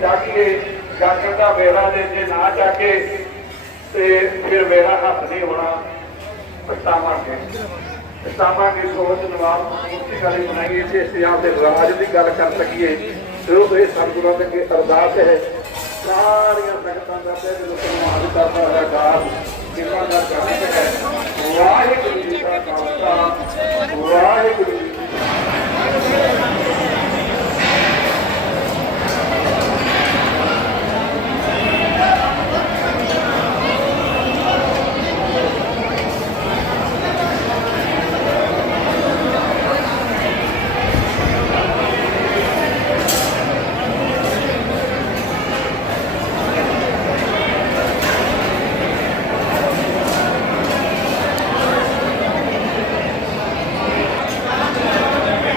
ਜਾਗੀਏ ਜਾਗਣ ਦਾ ਵੇਲਾ ਦੇ ਜੇ ਨਾ ਜਾਗੇ ਤੇ ਫਿਰ ਵੇਲਾ ਹੱਥ ਨਹੀਂ ਹੋਣਾ। ਪਛਤਾਵਾਂਗੇ ਪਛਤਾਵਾਂਗੇ ਸੋਚ ਨਵਾਬ ਮੁਕਤੀ ਵਾਲੀ ਬਣਾਈਏ ਤੇ ਅਸੀਂ ਆਪਦੇ ਰਾਜ ਦੀ ਗੱਲ ਕਰ ਸਕੀਏ। ਜੋ ਇਹ ਸਤਿਗੁਰਾਂ ਦੇ ਅੱਗੇ ਅਰਦਾਸ ਹੈ। ਸਾਰੀਆਂ ਸੰਗਤਾਂ ਦਾ ਤੇ ਲੋਕ ਮਹਾਨ ਕਰਦਾ ਹੈ ਗਾਸ ਕਿਰਪਾ ਦਾ ਵਾਹਿਗੁਰੂ ਜੀ ਦਾ ਖਾਲਸਾ, ਵਾਹਿਗੁਰੂ ਜੀ ਕੀ ਫਤਿਹ।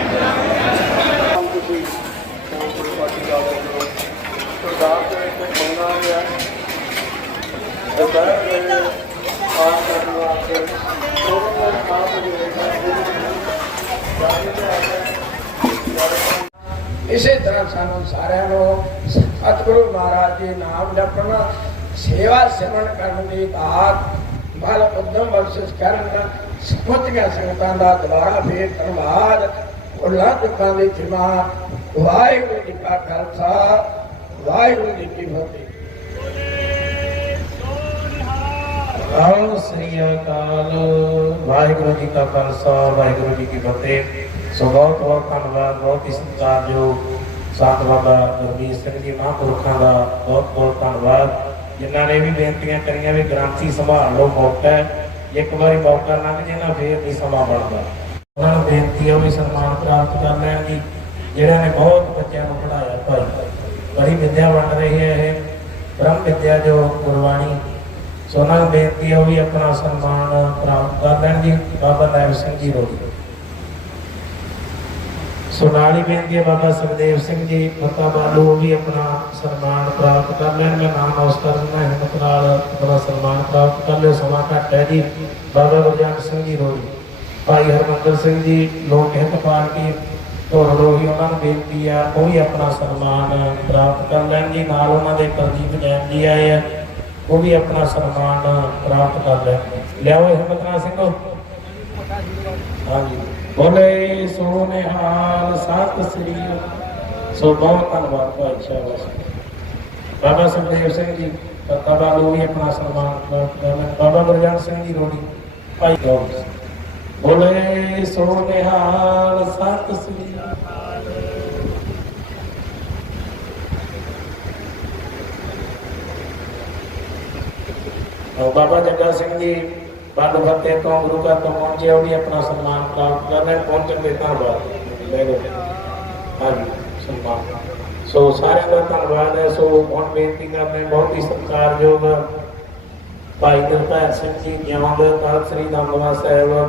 ਕੰਮ ਦੀ ਕੋਈ ਕੰਮ ਕੋਈ ਪਾਰਟੀ ਦਾ ਆਵੇ ਕਰੋ ਸਰਦਾਰ ਦੇ ਵਿੱਚ ਮੰਗਾ ਰਿਹਾ ਸਰਦਾਰ ਦੇ ਆਪ ਕਰਨ ਵਾਸਤੇ ਉਹਨਾਂ ਦਾ ਆਪ ਇਸੇ ਤਰ੍ਹਾਂ ਸਾਨੂੰ ਸਾਰਿਆਂ ਨੂੰ ਸਤਿਗੁਰੂ ਮਹਾਰਾਜ ਜੀ ਨਾਮ ਜਪਣਾ, ਸੇਵਾ ਸਿਮਰਨ ਕਰਨ ਦੀ ਬਾਤ ਬਲ ਉਦਮ ਬਖਸ਼ਿਸ਼ ਕਰਨ ਸਮੁੱਚੀਆਂ ਸੰਗਤਾਂ ਦਾ ਦੁਆਰਾ ਫੇਰ ਧੰਨਵਾਦ ਉਹਨਾਂ ਦੁੱਖਾਂ ਦੀ ਖਿਮਾ ਵਾਹਿਗੁਰੂ ਜੀ ਕਾ ਖਾਲਸਾ, ਵਾਹਿਗੁਰੂ ਜੀ ਕੀ ਫਤਿਹ। ਆਓ ਸ੍ਰੀ ਅਕਾਲ। ਵਾਹਿਗੁਰੂ ਜੀ ਕਾ ਖਾਲਸਾ, ਵਾਹਿਗੁਰੂ ਜੀ ਕੀ ਫਤਿਹ। ਸੋ ਬਹੁਤ ਬਹੁਤ ਧੰਨਵਾਦ, ਬਹੁਤ ਹੀ ਸਤਿਕਾਰ ਜੋ ਸਾਧ ਬਾਬਾ ਗੁਰਮੀਤ ਸਿੰਘ ਜੀ, ਮਹਾਂਪੁਰਖਾਂ ਦਾ ਬਹੁਤ ਬਹੁਤ ਧੰਨਵਾਦ। ਜਿਨ੍ਹਾਂ ਨੇ ਵੀ ਬੇਨਤੀਆਂ ਕਰੀਆਂ ਵੀ ਗ੍ਰੰਥੀ ਸੰਭਾਲ ਲਓ, ਮੌਕਾ ਇੱਕ ਵਾਰੀ ਮੌਕਾ ਲੰਘ ਜੇ ਨਾ, ਫੇਰ ਨਹੀਂ ਸਮਾਂ ਬਣਦਾ। ਉਹਨਾਂ ਨੂੰ ਬੇਨਤੀ ਹੈ ਵੀ ਸਨਮਾਨ ਪ੍ਰਾਪਤ ਕਰ ਲੈਣ ਦੀ ਜਿਹੜਾ ਨੇ ਬਹੁਤ ਬੱਚਿਆਂ ਨੂੰ ਪੜਾਇਆ ਭਾਈ। ਬੜੀ ਵਿਦਿਆ ਵੰਡ ਰਹੀ ਹੈ ਇਹ। ਬ੍ਰਹਮ ਵਿਦਿਆ ਜੋ ਗੁਰਬਾਣੀ ਸੋ ਉਹਨਾਂ ਨੂੰ ਬੇਨਤੀ ਹੈ ਉਹ ਵੀ ਆਪਣਾ ਸਨਮਾਨ ਪ੍ਰਾਪਤ ਕਰ ਲੈਣ ਜੀ ਬਾਬਾ ਨਾਇਬ ਸਿੰਘ ਜੀ ਰੋੜੀ ਸੋ ਨਾਲ ਹੀ ਬੇਨਤੀ ਹੈ ਬਾਬਾ ਸੁਖਦੇਵ ਸਿੰਘ ਜੀ, ਮਤਾ ਬਾਲੂ ਉਹ ਵੀ ਆਪਣਾ ਸਨਮਾਨ ਪ੍ਰਾਪਤ ਕਰ ਲੈਣ, ਮੈਂ ਨਾਮ ਨੌਸ ਕਰ ਹਿੰਮਤ ਨਾਲ ਆਪਣਾ ਸਨਮਾਨ ਪ੍ਰਾਪਤ ਕਰ ਲਿਓ, ਸਮਾਂ ਘੱਟ ਹੈ ਜੀ, ਬਾਬਾ ਗੁਰਜੰਟ ਸਿੰਘ ਜੀ ਰੋੜੀ ਭਾਈ ਹਰਮੰਦਰ ਸਿੰਘ ਜੀ ਲੋਕ ਹਿੱਤ ਪਾਰਟੀ ਤੋਂ ਰੋਹੀ ਉਹਨਾਂ ਨੂੰ ਬੇਨਤੀ ਆ, ਉਹ ਵੀ ਆਪਣਾ ਸਨਮਾਨ ਪ੍ਰਾਪਤ ਕਰ ਲੈਣ ਜੀ, ਨਾਲ ਉਹਨਾਂ ਦੇ ਪ੍ਰਦੀਪ ਜੈਨ ਜੀ ਆਏ ਆ। ਉਹ ਵੀ ਆਪਣਾ ਸਨਮਾਨ ਪ੍ਰਾਪਤ ਕਰ ਲੈਣ ਲਿਆਓ ਹਿੰਮਤ ਨਾਲ ਹਾਂਜੀ। ਬੋਲੇ ਸੋ ਨਿਹਾਲ ਸਤਿ ਸ੍ਰੀ ਸੋ ਬਹੁਤ ਧੰਨਵਾਦ ਭਾਈ ਸ਼ਾਬਾਸ਼ ਬਾਬਾ ਸੁਖਦੇਵ ਸਿੰਘ ਜੀ, ਬਾਬਾ ਨੂੰ ਵੀ ਆਪਣਾ ਸਨਮਾਨ ਪ੍ਰਾਪਤ ਕਰ ਲੈ। ਬਾਬਾ ਗੁਰਜਨ ਸਿੰਘ ਜੀ ਰੋਣੀ, ਭਾਈ ਬੋਲੇ ਸੋ ਨਿਹਾਲ ਸਤਿ ਸ੍ਰੀ ਬਾਬਾ ਜੱਗਾ ਸਿੰਘ ਜੀ ਬੰਦ ਫਤਿਹ ਤੋਂ, ਗੁਰੂ ਘਰ ਤੋਂ ਪਹੁੰਚੇ, ਉਹਦੀ ਆਪਣਾ ਸਨਮਾਨ ਪ੍ਰਾਪਤ ਕਰ ਰਹੇ ਪਹੁੰਚਣ ਦੇ ਧੰਨਵਾਦ ਲੈ ਲਓ। ਹਾਂਜੀ, ਸਨਮਾਨ। ਸੋ ਸਾਰਿਆਂ ਦਾ ਧੰਨਵਾਦ ਹੈ। ਸੋ ਹੁਣ ਬੇਨਤੀ ਕਰਦੇ ਬਹੁਤ ਹੀ ਸਤਿਕਾਰਯੋਗ ਭਾਈ ਗੁਰਪ੍ਰੀਤ ਸਿੰਘ ਜੀ, ਜਿਉਂਦ ਤਖਤ ਸ੍ਰੀ ਦਮਦਮਾ ਸਾਹਿਬ